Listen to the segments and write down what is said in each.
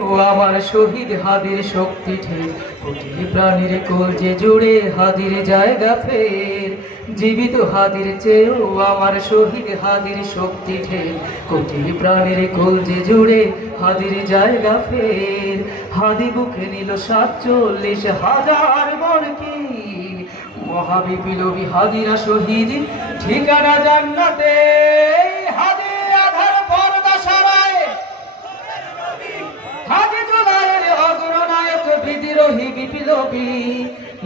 ও আমার শহীদ হাদির শক্তি ঠের কোটি প্রাণীর কলজে জুড়ে হাদির জায়গা ফের জীবিত হাদির চেয়েও আমার শহীদ হাদির শক্তি ঠের কোটি প্রাণীর কলজে জুড়ে হাদির জায়গা ফের হাদি বুকে নিল 47,000 বরকি মহাবিপ্লবী হাদিরা শহীদ ঠিকানা জান্নাতে হাদি আধার পর্দা সরায় হাদি জুলাইয়ের অগ্রনায়ক বিদ্রোহী বিপ্লবী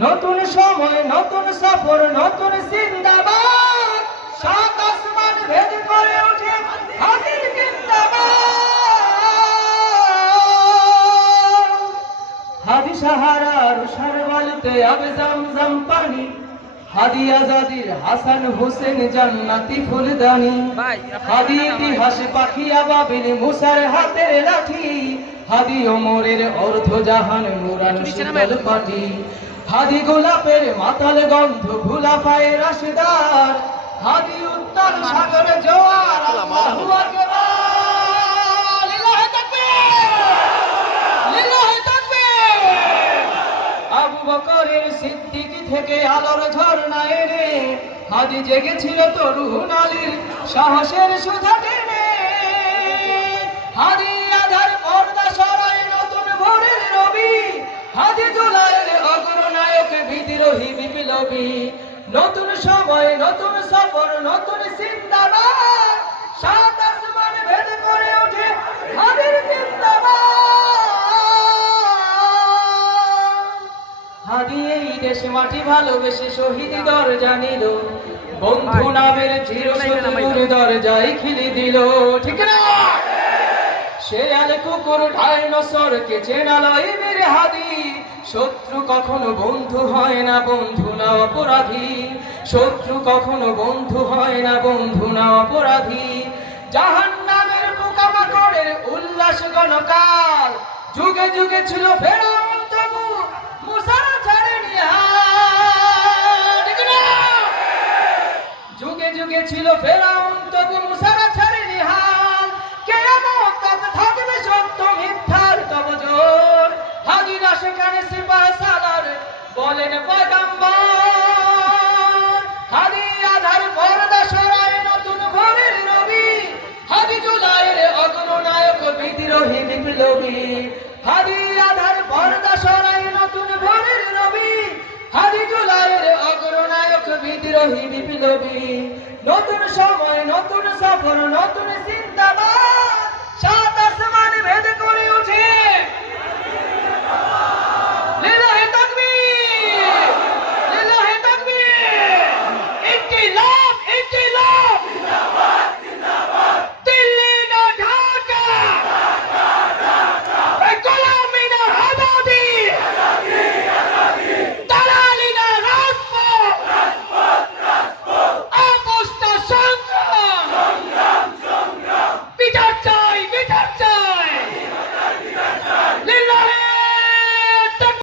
নতুন সময় নতুন সফর নতুন জিন্দাবাদ সাত আসমান ভেদ করে ওঠে হাদির জিন্দাবাদ হাদি সাহারার সারবালুতে আবে জমজম পানি হাদি আজাদির হাসান হোসেন জান্নাতি ফুলদানি হাদি ইতিহাস পাখি আবাবিল মুসার হাতের লাঠি হাদি ওমরের অর্ধ জাহান মুরান শীতল পাটি হাদি গোলাপের মাতাল গন্ধ ভুলাফায়ে রাশেদার হাদি উত্তাল সাগর জোয়ার আল্লাহু আকবার লিল্লাহি তাকবীর লিল্লাহি তাকবীর আবু বকরের সিদ্দিকী থেকে আলোর ঝর্ণা এনে হাদি জেগেছিল তরুণ আলীর সাহসের সুধা টেনে হাদি আধার পর্দা সরায় নতুন ভোরের রবি হাদি জুলাইয়ের অগ্রনায়ক বিদ্রোহী বিপ্লবী নতুন সময় নতুন সফর নতুন জিন্দাবাদ সাত আসমান ভেদ করে ওঠে হাদির জিন্দাবাদ হাদি এই দেশ মাটি ভালোবেসে শহীদ দরজা নিল বন্ধু নামের চিরশত্রুর দরজায় খিলি দিল ঠিক না শেয়াল কুকুর ডাইনোসরকে চেনালো বীর হাদি শত্রু কখনো বন্ধু হয় না বন্ধু না অপরাধী শত্রু কখনো বন্ধু হয় না বন্ধু না অপরাধী জাহান্নামের পোকামাকড়ের উল্লাস গণকাল যুগে যুগে ছিল ফেরাউন তবু মুসারা ছাড়েনি হাত ঠিক না যুগে যুগে ছিল ফেরাউন তবু মুসারা ছাড়েনি হাত কিয়ামত তক থাকবে সত্য মিথ্যার কবজোর হাদিরা সেখানে সিপাহ সালার বলেন পয়গম্বর হাদি আধার পর্দা সরায় নতুন ভোরের রবি হাদি জুলাইয়ের অগ্রনায়ক বিদ্রোহী বিপ্লবী হাদি আধার পর্দা সরায় নতুন ভোরের রবি হাদি জুলাইয়ের অগ্রনায়ক বিদ্রোহী বিপ্লবী নতুন সময় নতুন সফর নতুন জিন্দাবাদ সাত আসমান ভেদ